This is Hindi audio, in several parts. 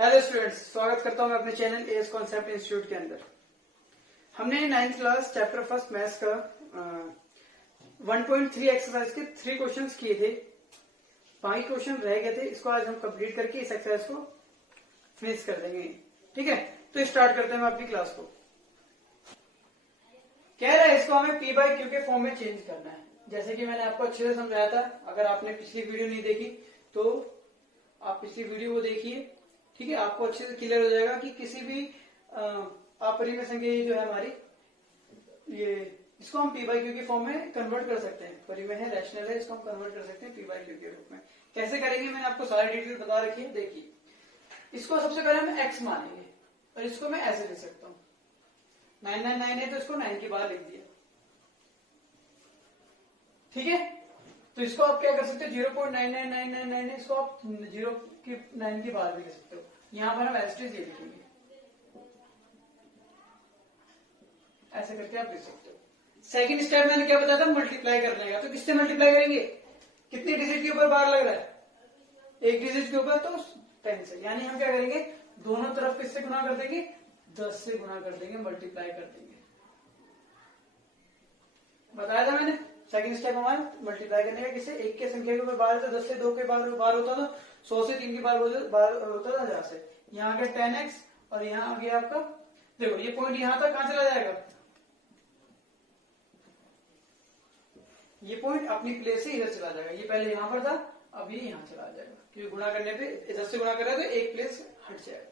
हेलो स्टूडेंट्स, स्वागत करता हूं मैं अपने चैनल एस कॉन्सेप्ट इंस्टीट्यूट के अंदर। हमने 9th class chapter first maths का 1.3 एक्सरसाइज के 3 क्वेश्चंस किए थे। 5 क्वेश्चन रह गए थे। इसको आज हम कंप्लीट करके इस एक्सरसाइज को फिनिश कर देंगे। ठीक है, तो स्टार्ट करते हैं हम अपनी क्लास को। कह रहा है इसको हमें पी बाई क्यू के फॉर्म में चेंज करना है। जैसे कि मैंने आपको अच्छे से समझाया था। अगर आपने पिछली वीडियो नहीं देखी तो आप पिछली वीडियो को देखिए। ठीक है, आपको अच्छे से क्लियर हो जाएगा कि किसी भी अपरिमेय संख्या जो है हमारी, ये इसको हम पी बाई क्यू के फॉर्म में कन्वर्ट कर सकते हैं। परिमेय है, रैशनल है, इसको हम कन्वर्ट कर सकते हैं पी बाई क्यू के रूप में। कैसे करेंगे मैंने आपको सारी डिटेल बता रखी है। देखिए, इसको सबसे पहले हम एक्स मानेंगे और इसको मैं ऐसे लिख सकता हूं। 999 है तो इसको 9 के बाद लिख दिया। ठीक है, तो इसको आप क्या कर सकते हो, 0.99999 इसको आप 0.9 के बाद भी लिख सकते हो। यहां पर हम एस्ट्रिक ये लिखेंगे, ऐसे करके आप लिख सकते हो। सेकंड स्टेप मैंने क्या बताया था, मल्टीप्लाई करने का। तो किससे मल्टीप्लाई करेंगे, कितने डिजिट के ऊपर बार लग रहा है, एक डिजिट के ऊपर, तो 10 से। यानी हम क्या करेंगे, दोनों तरफ किससे गुना कर देंगे, 10 से गुना कर देंगे, मल्टीप्लाई कर देंगे। बताया था मैंने। सेकंड स्टेप हमारा मल्टीप्लाई करने का। किसे, एक के संख्या के ऊपर बार है तो 10 से, 2 के बार होता था 100 से, 3 के बार होता था 1000 से। यहाँ आ गया 10x और यहाँ आ गया आपका, देखो ये पॉइंट यहाँ तक कहां चला जाएगा, ये पॉइंट अपनी प्लेस से इधर चला जाएगा। ये पहले यहाँ पर था, अब ये यहाँ चला जाएगा, क्योंकि गुणा करने पे इधर से गुणा कर रहा है तो एक प्लेस हट जाएगा,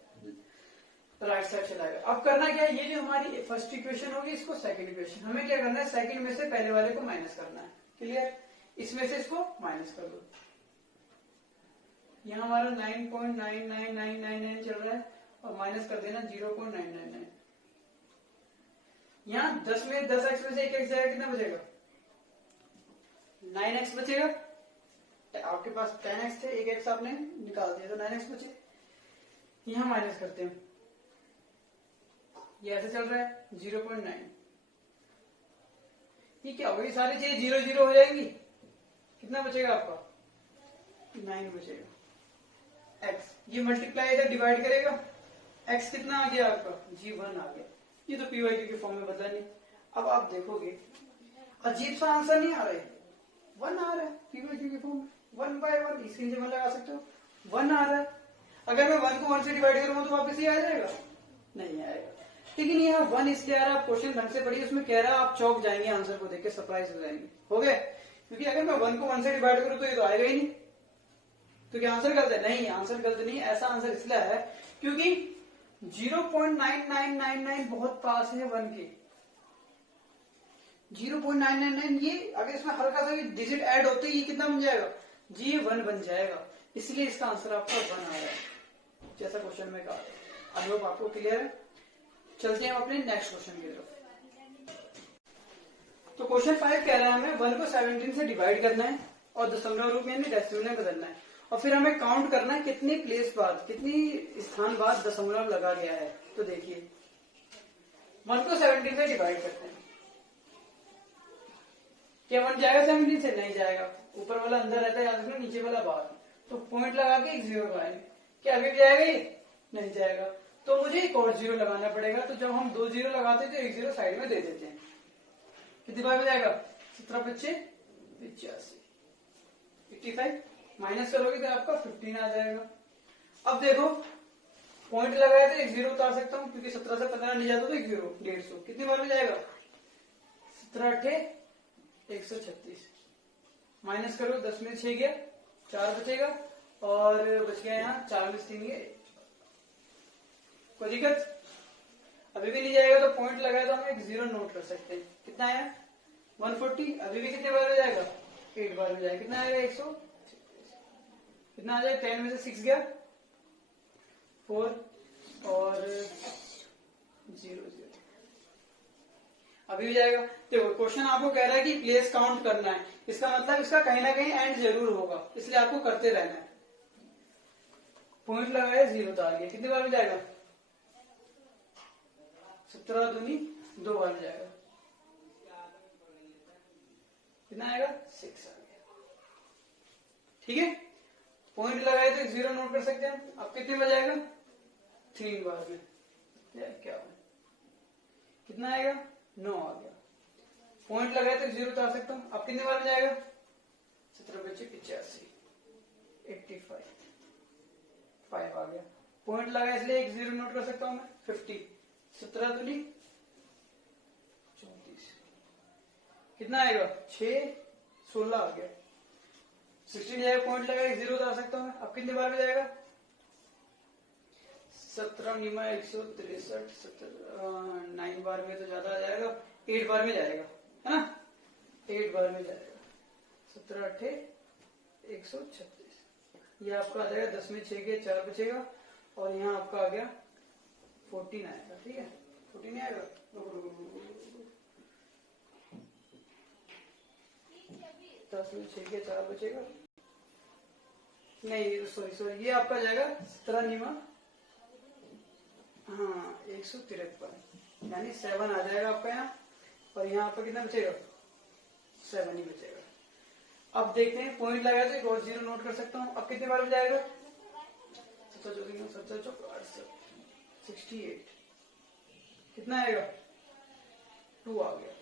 तो राइट साइड चलाएगा। अब करना क्या है, ये जो हमारी फर्स्ट इक्वेशन होगी इसको सेकंड इक्वेशन, हमें क्या करना है, सेकंड में से पहले वाले को माइनस करना है। क्लियर, इसमें से इसको माइनस कर दो। यहाँ हमारा 9.99999 चल रहा है और माइनस कर देना 0.999। यहाँ 10 में 10x में से एक एक्स जाएगा, कितना बचेगा, 9x बचेगा। आपके पास 10x थे, एक एक्स आपने निकाल दिया तो 9x बचे। यहाँ माइनस करते हैं, ये ऐसे चल रहा है 0.9। ये क्या होगा, ये सारी चीजें 0 0 हो जाएंगी। कितना बचेगा आपका, 9 बचेगा। x ये मल्टीप्लाई इधर डिवाइड करेगा, x कितना आ गया आपका, g1 आ गया। ये तो पी वाई क्यू के फॉर्म में बदला नहीं। अब आप देखोगे अजीब सा आंसर नहीं आ रहा है, 1 आ रहा है पी वाई क्यू के फॉर्म में, 1 by 1। इसके नीचे 1 लगा सकते हो, 1 आ रहा है। अगर मैं 1 को 1 से डिवाइड करूंगा तो वापस ये आ जाएगा, नहीं आएगा। लेकिन यहाँ 1 इसलिए आ रहा है, आप क्वेश्चन ढंग से पढ़िए, उसमें कह रहा है आप चौंक जाएंगे आंसर को देख के, सरप्राइज हो जाएंगे। हो गए, क्योंकि अगर मैं 1 को 1 से डिवाइड करूं तो ये तो आएगा ही नहीं। तो क्या आंसर गलत है, नहीं, आंसर गलत नहीं। ऐसा आंसर इसलिए है क्योंकि 0.9999 बहुत पास है 1 के। 0.999, ये अगर इसमें हल्का सा डिजिट ऐड होते ही ये कितना बन जाएगा, जी 1 बन जाएगा। इसलिए इसका आंसर आपका 1 आ रहा है, जैसा क्वेश्चन में कहा। आई होप आपको क्लियर है। चलते हैं हम अपने नेक्स्ट क्वेश्चन की तरफ। तो क्वेश्चन 5 कह रहा है हमें 1 को 17 से डिवाइड करना है और दशमलव रूप यानी डेसिमल में बदलना है, और फिर हमें काउंट करना है कितनी प्लेस बाद, कितनी स्थान बाद दशमलव लगा गया है। तो देखिए 1 को 17 से डिवाइड करते हैं, क्या 1 जाएगा 17 से, नहीं जाएगा। ऊपर वाला अंदर रहता है, याद रखना, नीचे वाला बाहर। तो पॉइंट लगा के एक 0 लगाएंगे, क्या अभी भी जाएगा ये, नहीं जाएगा। तो मुझे एक और 0 लगाना पड़ेगा। तो जब हम 2 0 लगाते हैं तो एक 0 साइड में दे देते हैं। कितनी बार हो जाएगा, 17 25 85, 85 माइनस करोगे तो आपका 15 आ जाएगा। अब देखो पॉइंट लगाया तो एक 0 उतार सकता हूं, क्योंकि 17 से 15 नहीं जाता तो एक 0, 150। कितनी बार हो जाएगा, 17 8 136। माइनस करो, 10 में 6 गया, 4 बचेगा, और बच गया यहाँ 4 में 3 गया। कोई दिक्कत, अभी भी नहीं जाएगा तो पॉइंट लगाया तो हम एक 0 नोट कर सकते हैं। कितना आया, 140। अभी भी कितने बार हो जाएगा, 8 बार हो जाएगा। कितना आएगा, 100। कितना आ जाएगा, 10 में से 6 गया, 4 और 0 0। अभी भी जाएगा। देखो क्वेश्चन आपको कह रहा है कि प्लेस काउंट करना है, इसका मतलब इसका कहीं ना कहीं एंड जरूर होगा, इसलिए आपको करते रहना है। पॉइंट लगाया, 0 उतार गया, कितनी बार हो जाएगा, 17 दूनी 2 बार हो जाएगा। कितना आएगा, 6 आ गया। ठीक है, पॉइंट लगाए तो 0 नोट कर सकते हैं। अब कितने में जाएगा, 3 बार में क्या कितना आएगा 9 आ गया। पॉइंट लगाए तो 0 उतार सकता हूँ। अब कितने बार में जाएगा 17 बच्चे 85 85 5 आ गया। पॉइंट लगा इसलिए एक 0 नोट कर सकता हूँ मैं 50 17 दूनी 34 कितना आएगा 6 16 आ गया। 16 जाएगा पॉइंट लगा 0 उतार सकता हूँ मैं। अब कितने बार में जाएगा 17 निमा 163 9 बार में तो ज्यादा आ जाएगा 8 बार में जाएगा है ना 8 बार में जाएगा 17 8 136 ये आपका आ जाएगा 10 में 6 के 4 बचेगा और यहाँ आपका आ गया 14 आएगा। ठीक है 14 आएगा 10 में 6 के 4 बचेगा नहीं सॉरी ये आपका जाएगा 17 निमा हाँ 153 यानी 7 आ जाएगा आपका यहाँ और यहाँ पर कितना बचेगा 7 ही बचेगा। अब देखते हैं पॉइंट लगाया तो एक और 0 नोट कर सकता हूँ। अब कितने बार में जाएगा 68 कितना आएगा 2 आ गया।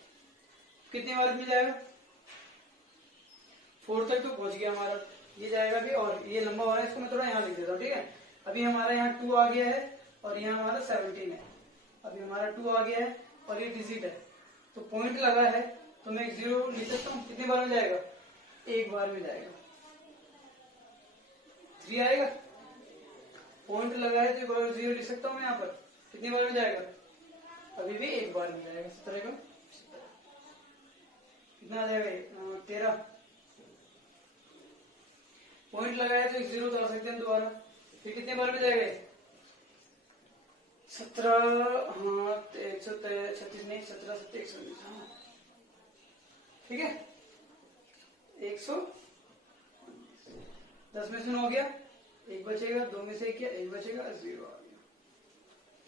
कितने बार में जाएगा 4 तक तो पहुंच गया हमारा ये जाएगा भी और ये लंबा हो रहा है इसको मैं थोड़ा यहाँ लिख देता हूँ। ठीक है अभी हमारा यहाँ 2 आ गया है और यहाँ हमारा 17 है। अभी हमारा 2 आ गया है और ये डिजिट है तो पॉइंट लगा है तो मैं 0 लिख सकता हूँ। कितने बार में जाएगा एक बार में जाएगा 3 आएगा। पॉइंट लगा है तो 0 लिख सकता हूँ मैं यहाँ पर कितनी बार में जाएगा अभी भी एक बार में जाएगा 17 का कितना आ जाएगा 13 पॉइंट लगाया तो 0 उतार सकते हैं दोबारा फिर कितने बार में जाएगा 17 हाँ 136 नहीं 17 7 119 हाँ ठीक है 100 10 में से 9 हो गया एक बचेगा 2 में से किया एक बचेगा 0 आ गया।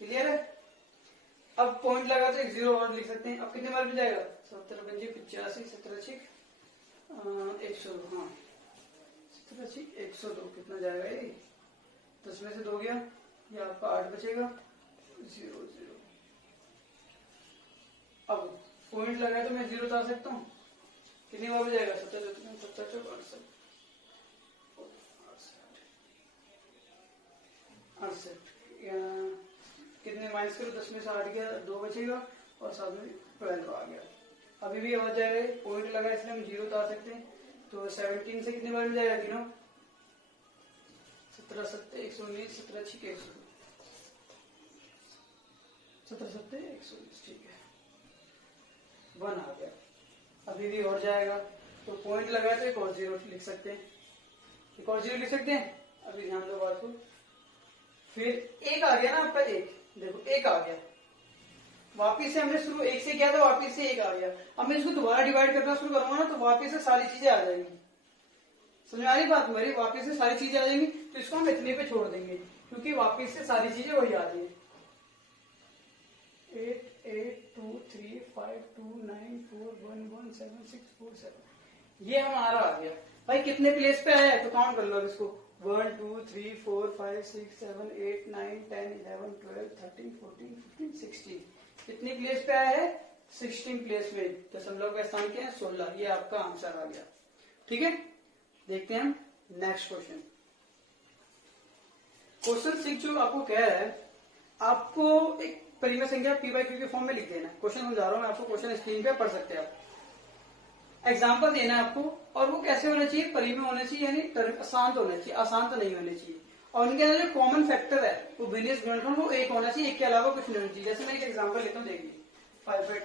क्लियर है। अब पॉइंट लगा तो एक 0 और लिख सकते हैं। अब कितने बार में जाएगा 17 पंजे 85 17 छिक 100 हाँ 17 छिक 102 कितना जाएगा ये 10 में से 2 गया ये आपका 8 बचेगा 0 0। अब पॉइंट लगा तो मैं 0 उतार सकता हूँ कितनी बार में जाएगा 17 कितने माइनस करो 10 में से 8 गया 2 बचेगा और साथ में 12 आ गया। अभी भी आवाज जाएगा पॉइंट लगा इसलिए हम 0 उतार सकते हैं तो 17 से कितने बार में जाएगा तीनों 17 7 119 17 6 100 17 7 119 ठीक है 1 आ गया। अभी भी और जाएगा तो पॉइंट लगा तो एक और 0 लिख सकते हैं एक और 0 लिख सकते हैं। अभी ध्यान दो बात को फिर एक आ गया ना आपका एक देखो एक आ गया वापिस से हमने शुरू 1 से किया था वापिस से 1 आ गया। अब मैं इसको दोबारा डिवाइड करना शुरू करूंगा ना तो वापिस से सारी चीजें आ जाएंगी। समझ आ रही बात मेरी वापिस से सारी चीजें आ जाएंगी तो इसको हम इतने पे छोड़ देंगे क्योंकि वापिस से सारी चीजें वही आ रही है 8 8 2 3 5 2 9 4 1 1 7 6 4 7 ये हमारा आ गया। भाई कितने प्लेस पे आया है तो काउंट कर लो अब इसको 1 2 3 4 5 6 7 8 9 10 11 12 13 14 15 16 कितनी प्लेस पे आया है 16 प्लेस में दशमलव का स्थान क्या है 16 ये आपका आंसर आ गया। ठीक है देखते हैं हम नेक्स्ट क्वेश्चन। क्वेश्चन 6 जो आपको कह रहा है आपको एक परिमेय संख्या p बाई क्यू के फॉर्म में लिख देना है। क्वेश्चन समझा रहा हूं मैं आपको क्वेश्चन स्क्रीन पे पढ़ सकते हैं आप। एग्जाम्पल देना है आपको और वो कैसे होना चाहिए परिमेय होना चाहिए यानी अशांत होना चाहिए आसान तो नहीं होना चाहिए और उनके अंदर जो कॉमन फैक्टर है वो विनियस गुणनफल वो एक होना चाहिए एक के अलावा कुछ नहीं होना चाहिए। जैसे मैं एक एग्जाम्पल लेता हूँ देखिए 5/2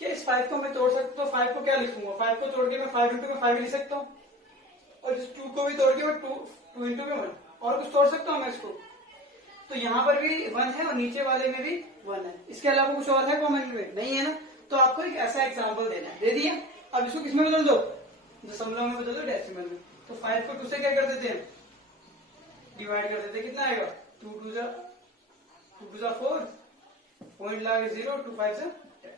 क्या इस 5 को मैं तोड़ सकता हूँ 5 को क्या लिखूंगा 5 को तोड़ के मैं 5 इंटू में 5 लिख सकता हूँ और इस 2 को भी तोड़ के मैं 2 इंटू में 1 और कुछ तोड़ सकता हूँ मैं इसको तो यहाँ पर भी 1 है और नीचे वाले में भी 1 है इसके अलावा कुछ और है कॉमन में नहीं है ना। तो आपको एक ऐसा एग्जाम्पल देना है दे दिया। अब इसको किसमें बदल दो दशमलव में बदल दो डेसिमल में तो 5 को 2 से क्या कर देते हैं डिवाइड कर देते हैं कितना आएगा 2 2 जा 4 पॉइंट लगा 0 2 5 से 10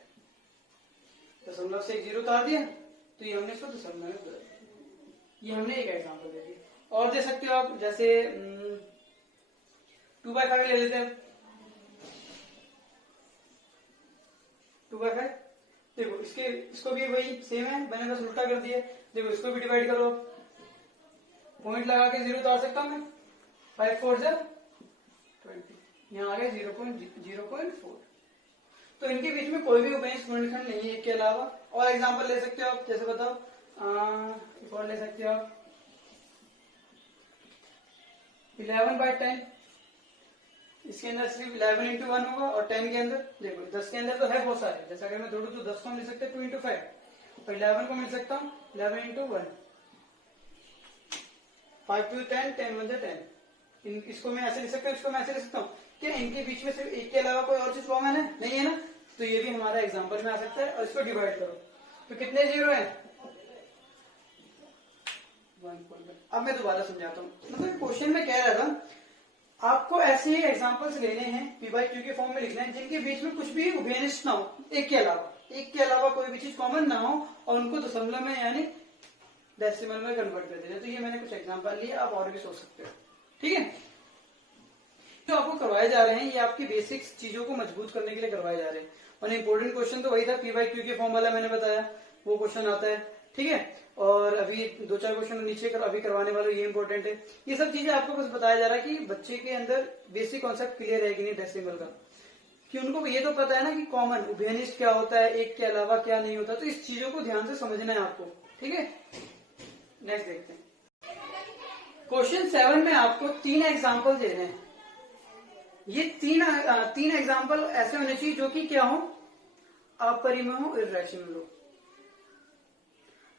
दशमलव से 0 उतार दिया तो ये हमने इसको दशमलव में बदल दिया। ये हमने एक एग्जाम्पल दे दिया और दे सकते हो आप जैसे 2/5 ले लेते हैं, 2/5। देखो इसको भी वही सेम है, मैंने बस उल्टा कर दिया। देखो इसको भी डिवाइड करो, पॉइंट लगा के 0 उतार सकता हूं मैं, 5 4 20, यहाँ आ गया 0.4। तो इनके बीच में कोई भी उभयनिष्ठ गुणनखंड नहीं है एक के अलावा। और एग्जांपल ले सकते हो आप, जैसे बताओ, एक और ले सकते हो आप, 11/10। इसके अंदर सिर्फ 11 into 1 होगा, और 10 के अंदर, देखो 10 के अंदर तो है बहुत सारे, जैसे अगर मैं जोड़ू तो 10 को हम लिख सकते हैं 2 into 5, और 11 को मिल सकता हूँ 11 into 1, 5 to 10, 10 1 10। इसको मैं ऐसे लिख सकता हूँ, इसको मैं ऐसे लिख सकता हूँ। क्या इनके बीच में सिर्फ एक के अलावा कोई और चीज कॉमन है? नहीं है ना। तो ये भी हमारा एग्जाम्पल में आ सकता है। और इसको डिवाइड करो तो कितने जीरो है? 1. अब मैं दोबारा समझाता हूँ। मतलब क्वेश्चन में कह रहा था आपको ऐसे ही एग्जाम्पल्स लेने हैं, P/Q के फॉर्म में लिखना है, जिनके बीच में कुछ भी उभयनिष्ठ ना हो, एक के अलावा कोई भी चीज कॉमन ना हो, और उनको दशमलव में यानी डेसिमल में कन्वर्ट कर देना। तो ये मैंने कुछ एग्जाम्पल लिए, आप और भी सोच सकते हो। ठीक है, जो आपको करवाए जा रहे हैं ये आपकी बेसिक्स चीजों को मजबूत करने के लिए करवाए जा रहे हैं। और इंपॉर्टेंट क्वेश्चन तो वही था, P/Q के फॉर्म वाला मैंने बताया, वो क्वेश्चन आता है। ठीक है, और अभी 2-4 क्वेश्चन नीचे अभी करवाने वाले, ये इंपॉर्टेंट है। ये सब चीजें आपको बस बताया जा रहा है कि बच्चे के अंदर बेसिक कॉन्सेप्ट क्लियर है कि नहीं डेसिमल का, कि उनको ये तो पता है ना कि कॉमन उभयनिष्ठ क्या होता है, एक के अलावा क्या नहीं होता। तो इस चीजों को ध्यान से समझना है आपको। ठीक है, नेक्स्ट देखते हैं। क्वेश्चन 7 में आपको 3 एग्जाम्पल देने हैं। ये तीन एग्जाम्पल ऐसे होने चाहिए जो कि क्या हो, अपरिमेय हो, इर्रेशनल हो।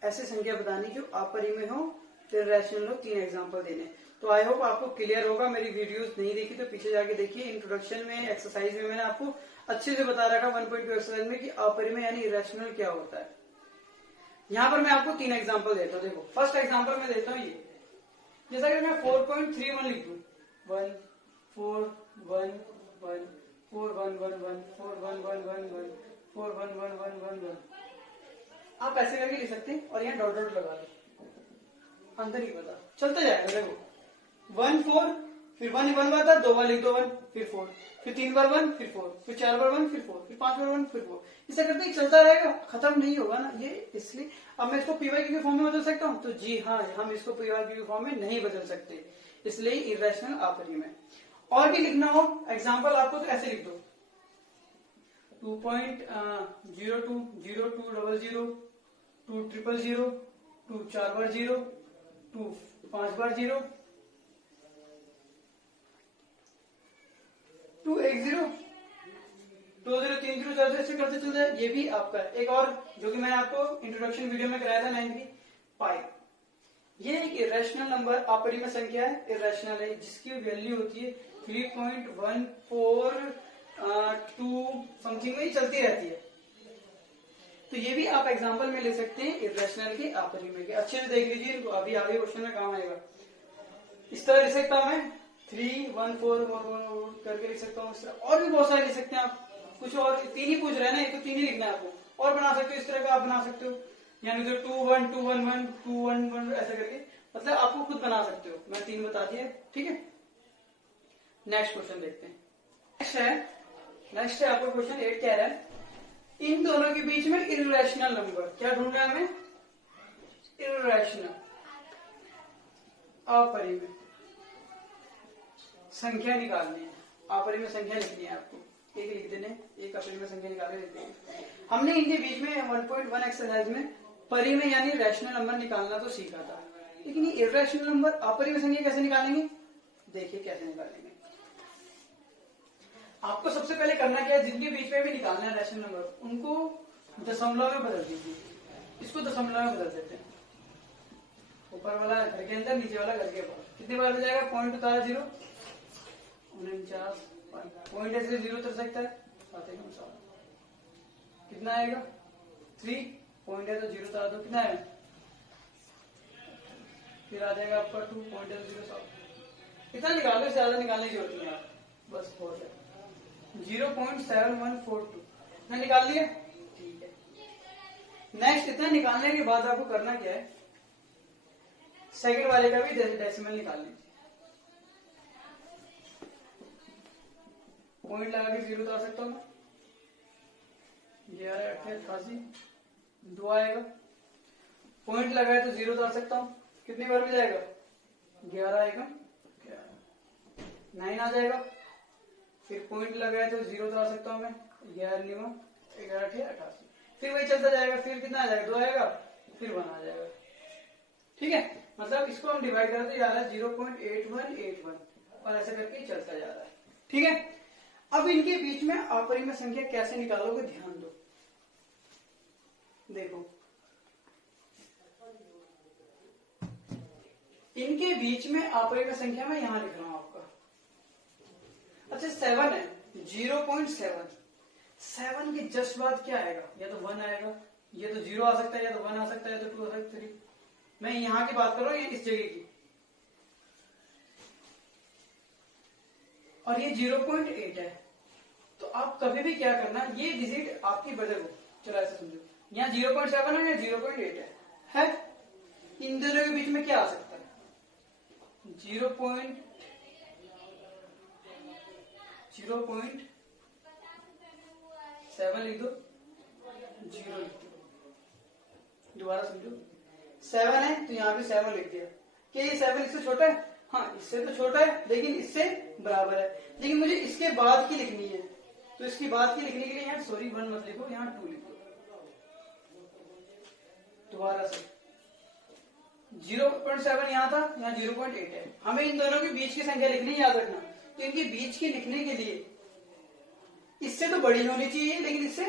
ऐसे संख्या बतानी जो अपरिमेय हो, इर्रेशनल हो। 3 एग्जाम्पल देने। तो आई होप आपको क्लियर होगा। मेरी वीडियोस नहीं देखी तो पीछे जाके देखिए। इंट्रोडक्शन में, एक्सरसाइज में मैंने आपको अच्छे से बता रखा 1.2 एक्सरसाइज में कि अपरिमेय यानी इर्रेशनल क्या होता है। यहां पर मैं आपको 3 एग्जाम्पल देता हूं। देखो फर्स्ट एग्जाम्पल में देता हूं ये, जैसा कि मैं 4.31 लिख दू, 1 4 1 1 4 1 1 1 4 1 1 1 1 4 1 1 1 1 1। आप ऐसे करके लिख सकते हैं, और यहाँ डॉट डॉट लगा दो, अंदर ही पता चलता जाएगा। देखो 1 4, फिर 1 1 बार था, 2 बार लिख दो 1, फिर 4, फिर 3 बार 1, फिर 4, फिर 4 बार 1, फिर 4, फिर 5 बार 1, फिर 4। इसे करते ही चलता रहेगा, खत्म नहीं होगा ना ये। इसलिए अब मैं इसको P/Q के फॉर्म में बदल सकता हूँ? तो जी हाँ, हम इसको P/Q के फॉर्म में नहीं बदल सकते, इसलिए इर्रेशनल अपरिमेय। और भी लिखना हो एग्जाम्पल आपको तो ऐसे लिख दो, 2.02 02 00 2 000 2 4 बार 0 2 5 बार 0 2 1 0 2 0 3 0 4 ऐसे करते चल जाए। ये भी आपका एक और जो कि मैंने आपको इंट्रोडक्शन वीडियो में कराया था 9th की, पाई। ये एक इरेशनल नंबर, अपरिमेय संख्या है, इरेशनल है, जिसकी वैल्यू होती है 3.142 समथिंग में ही चलती रहती है। तो ये भी आप एग्जांपल में ले सकते हैं इरेशनल के, अपरिमेय के। अच्छे से देख लीजिए इनको, अभी आगे क्वेश्चन में काम आएगा। इस तरह लिख सकता हूं मैं 3 1 4 करके लिख सकता हूँ। इस तरह और भी बहुत सारे लिख सकते हैं आप। कुछ और 3 ही पूछ रहे हैं ना, एक तो 3 ही लिखना है आपको। और बना सकते हो, इस तरह का आप बना सकते हो, यानी तो 2 1 2 1 1 2 1 1 ऐसा करके, मतलब आपको खुद बना सकते हो। मैं 3 बता दिया। ठीक है, नेक्स्ट क्वेश्चन देखते हैं। नेक्स्ट है आपको क्वेश्चन 8 कह रहा है इन दोनों के बीच में इर्रेशनल नंबर क्या ढूंढना है हमें? इर्रेशनल अपरिमेय संख्या निकालनी है। अपरिमेय संख्या लिखनी है आपको, एक लिख देने, एक अपरिमेय संख्या निकाल लिखते हैं। हमने इनके बीच में 1.1 एक्सरसाइज में परिमेय यानी रैशनल नंबर निकालना तो सीखा था, लेकिन ये इर्रेशनल नंबर अपरिमेय संख्या कैसे निकालेंगे? देखिए कैसे निकालेंगे। आपको सबसे पहले करना क्या है, जिनके बीच में भी निकालना है रैशनल नंबर, उनको दशमलव में बदल दीजिए। इसको दशमलव में बदल देते हैं। ऊपर वाला घर के अंदर, नीचे वाला घर के बाहर। कितनी बार हो जाएगा? पॉइंट उतारा 0, 49 पॉइंट ऐसे 0 उतर सकता है, कितना आएगा? 3 पॉइंट है तो 0 उतार दो, कितना है? फिर आ जाएगा आपका 2 पॉइंट है तो 0 7। कितना निकालो, ज्यादा निकालने की जरूरत नहीं है, बस बहुत है 0.7142। इतना निकाल लिया, ठीक है। नेक्स्ट इतना निकालने के बाद आपको करना क्या है, सेकंड वाले का भी डेसिमल निकाल लीजिए। पॉइंट लगा के 0 उतार सकता हूँ मैं। 11 8 88 2 आएगा। पॉइंट लगाए तो 0 उतार सकता हूँ, कितनी बार में जाएगा? 11 एकम 9 आ जाएगा। फिर पॉइंट लगाए तो 0 उतार सकता हूँ मैं, 11 9 11 8 88। फिर वही चलता जाएगा, फिर कितना आ जाएगा? 2 आएगा, फिर 1 आ जाएगा। ठीक है, मतलब इसको हम डिवाइड करें तो ये आ रहा है 0.8181 और ऐसे करके चलता जा रहा है। ठीक है, अब इनके बीच में अपरिमेय संख्या कैसे निकालोगे ध्यान दो। देखो इनके बीच में अपरिमेय संख्या मैं यहां लिख रहा हूं आपका। अच्छा 7 है, 0.7 7 के जस्ट बाद क्या आएगा? या तो 1 आएगा, ये तो 0 आ सकता है, या तो 1 आ सकता है, या तो 2 आ सकता है, 3। मैं यहां की बात कर रहा हूं, इस जगह की। और ये 0.8 है, तो आप कभी भी क्या करना, ये डिजिट आपकी बदल हो। चलो ऐसे समझो, यहाँ 0.7 है या 0.8 है? इन दोनों के बीच में क्या आ सकता है? 0.7 लिख दो, 0 लिख दो। दोबारा समझो, 7 है तो यहाँ पे 7 लिख दिया। क्या ये 7 इससे छोटा है? हाँ, इससे तो छोटा है, लेकिन इससे बराबर है। लेकिन मुझे इसके बाद की लिखनी है, तो इसकी बाद की लिखने के लिए यहाँ 1 मत लिखो, यहाँ 2 लिखो। दोबारा से 0.7 यहाँ था, यहाँ 0.8 है। हमें इन दोनों के बीच की संख्या लिखनी, याद रखना। तो इनके बीच की लिखने के लिए इससे तो बड़ी होनी चाहिए, लेकिन इससे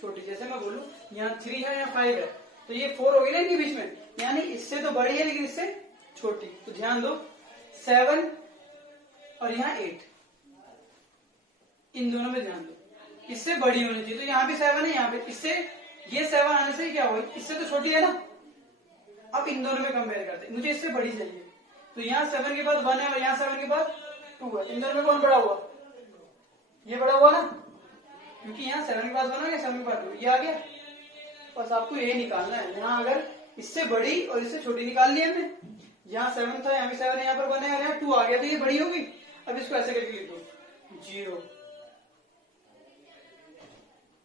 छोटी। जैसे मैं बोलूं यहाँ 3 है, यहाँ 5 है, तो ये 4 होगी ना इनके बीच में, यानी इससे तो बड़ी है लेकिन इससे छोटी। तो ध्यान दो, 7 और यहाँ 8, इन दोनों में ध्यान दो, इससे बड़ी होनी चाहिए। तो यहाँ भी 7 है, यहाँ पे इससे ये 7 आने से क्या होगी? इससे तो छोटी है ना। अब इन दोनों में कंपेयर करते हैं, मुझे इससे बड़ी चाहिए। तो यहाँ 7 के बाद 1 है और यहाँ 7 के बाद 2 है। इन दोनों में कौन बड़ा हुआ? ये बड़ा हुआ ना, क्योंकि यहाँ 7 के बाद 1 है, या 7 के बाद 2, ये आ गया। बस आपको ये निकालना है। यहाँ अगर इससे बड़ी और इससे छोटी निकाल लिया हमने, यहाँ 7 था, यहाँ भी 7 है, यहाँ पर 1 है और यहाँ 2 आ गया, तो ये बड़ी होगी। अब इसको ऐसे करके लिख दो, 0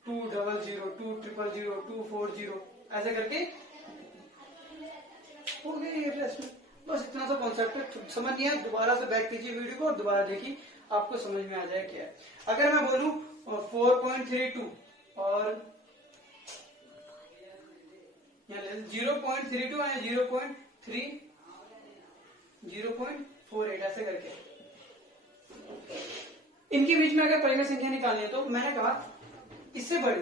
2 0 0 2 0 0 2 4 0, ऐसे करके हो गया ये प्रश्न। बस इतना सा कॉन्सेप्ट है, समझ नहीं है दोबारा से बैक कीजिए वीडियो को और दोबारा देखिए, आपको समझ में आ जाए क्या है। अगर मैं बोलूं 4.32 और 0.32 या 0.48 ऐसे करके इनके बीच में अगर परिमेय संख्या निकालनी है, तो मैंने कहा इससे बड़ी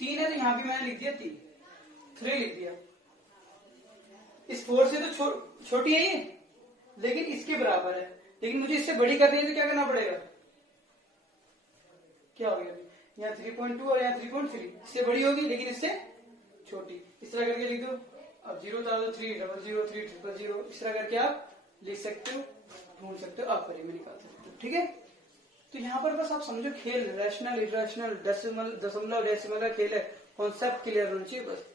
3 है, तो यहां भी मैंने लिख दिया 3 लिख दिया। इस 4 से तो छोटी है ये, लेकिन इसके बराबर है। लेकिन मुझे इससे बड़ी करनी है, तो क्या करना पड़ेगा? क्या हो गया? यहाँ 3.2 और यहाँ 3.3, इससे बड़ी होगी लेकिन इससे छोटी। इस तरह करके लिख दो। अब 0 उतार दो, 3 0 0 3 0 0, इस तरह करके आप लिख सकते हो, ढूंढ सकते हो, आप परिमेय निकाल सकते हो। ठीक है, तो यहाँ पर बस आप समझो खेल, रैशनल इरेशनल डेसिमल दशमलव डेसिमल का खेल है। कॉन्सेप्ट क्लियर होना चाहिए बस।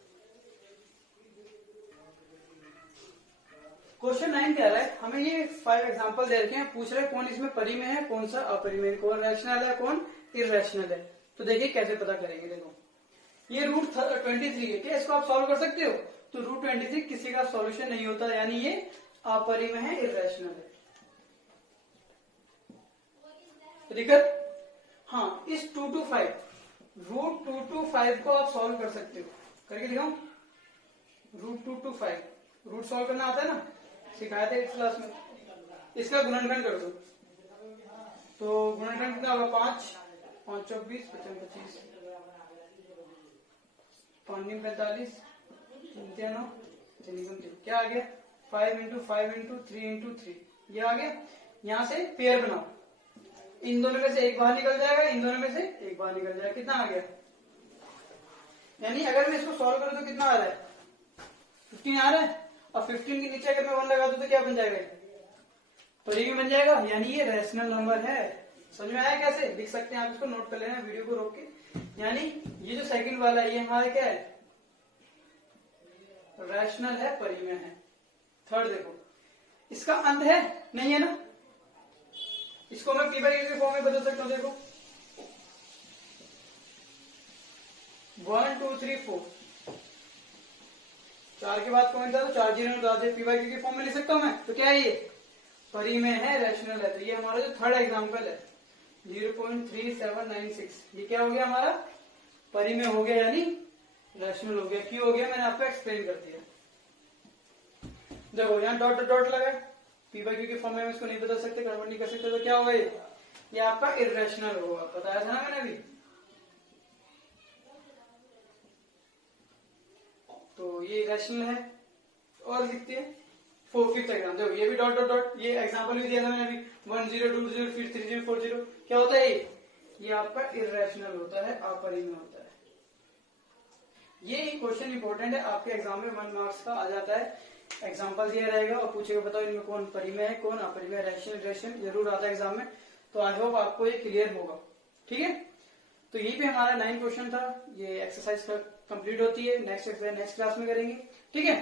क्वेश्चन 9 कह रहा है, हमें ये 5 एग्जांपल दे रखे हैं, पूछ रहे हैं कौन इसमें परिमेय है, कौन सा अपरिमेय, कौन रैशनल है, कौन इरेशनल है। तो देखिए कैसे पता करेंगे। देखो ये √23 है, क्या इसको आप सॉल्व कर सकते हो? तो √23 किसी का सॉल्यूशन नहीं होता, यानी ये अपरिमेय है, इरेशनल है। दिक्कत? हाँ, इस 2 to 5 √2 to 5 को आप सॉल्व कर सकते हो। करके दिखाऊं? √2 to 5 रूट सॉल्व करना आता है ना, सिखाया था इस क्लास में। इसका गुणनखंड कर दो, तो गुणनखंड कितना होगा? 5 5 24 55 25 5 9 45 3 9 क्या आ गया? 5 into 5 into 3 into 3, ये आ गया। यहां से पेयर बनाओ, इन दोनों में से एक बाहर निकल जाएगा, इन दोनों में से एक बाहर निकल जाएगा। कितना आ गया? यानी अगर मैं इसको सॉल्व करूं तो कितना आ रहा है? 15 आ रहा है। और 15 के नीचे अगर मैं 1 लगा दूं तो क्या बन जाएगा? परिमेय बन जाएगा, यानी ये रैशनल नंबर है। समझ में आया कैसे लिख सकते हैं? आप इसको नोट कर लेना वीडियो को रोक के। यानी ये जो सेकंड वाला है, ये हमारा क्या है? रैशनल है, परिमेय है। थर्ड देखो, इसका अंत है नहीं है ना, इसको मैं पी बाई क्यू के फॉर्म में बदल सकता हूँ। देखो 1 2 3 4, 4 के बाद पॉइंट था तो 4 जीरो बता दे, पी बाई क्यू के फॉर्म में लिख सकता हूं मैं। तो क्या है ये परिमेय है, रैशनल है। तो ये हमारा जो थर्ड एग्जांपल है 0.3796, ये क्या हो गया हमारा परिमेय हो गया, यानी रैशनल हो गया। क्यों हो गया मैंने आपको एक्सप्लेन कर दिया। देखो यहाँ डॉट डॉट लगा, पी बाई क्यू के फॉर्म में हम इसको नहीं बदल सकते, कन्वर्ट नहीं कर सकते, तो क्या होगा ये आपका इरेशनल होगा। बताया था ना मैंने अभी। तो ये इरेशनल है। और लिखते हैं फिफ्थ एग्जाम। देखो ये भी डॉट डॉट डॉट, ये एग्जांपल भी दिया था मैंने अभी 1 0 2 0 फिर 3 0 4 0। क्या होता है ये आपका इरेशनल होता है, अपरिमेय होता है। ये क्वेश्चन इंपॉर्टेंट है, आपके एग्जाम में 1 मार्क्स का आ जाता है। एग्जाम्पल दिया रहेगा और पूछेगा बताओ इनमें कौन परिमेय है कौन अपरिमेय, रैशनल रैशनल जरूर आता है एग्जाम में। तो आई होप आपको ये क्लियर होगा। ठीक है, तो यही पे हमारा 9 क्वेश्चन था। ये एक्सरसाइज कंप्लीट होती है, नेक्स्ट एक्सरसाइज नेक्स्ट क्लास में करेंगे। ठीक है,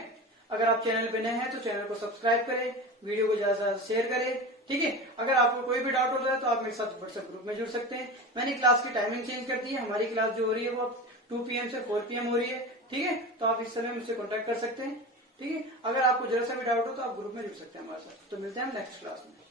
अगर आप चैनल पे नए हैं तो चैनल को सब्सक्राइब करें, वीडियो को ज्यादा से ज्यादा शेयर करें। ठीक है, अगर आपको कोई भी डाउट होता है तो आप मेरे साथ व्हाट्सएप ग्रुप में जुड़ सकते हैं। मैंने क्लास की टाइमिंग चेंज कर दी है, हमारी क्लास जो हो रही है वो 2 PM से 4 PM हो रही है। ठीक है, तो आप इस समय मुझसे कॉन्टेक्ट कर सकते हैं। ठीक है, अगर आपको जरा सा भी डाउट हो तो आप ग्रुप में जुड़ सकते हैं हमारे साथ। तो मिलते हैं हम नेक्स्ट क्लास में।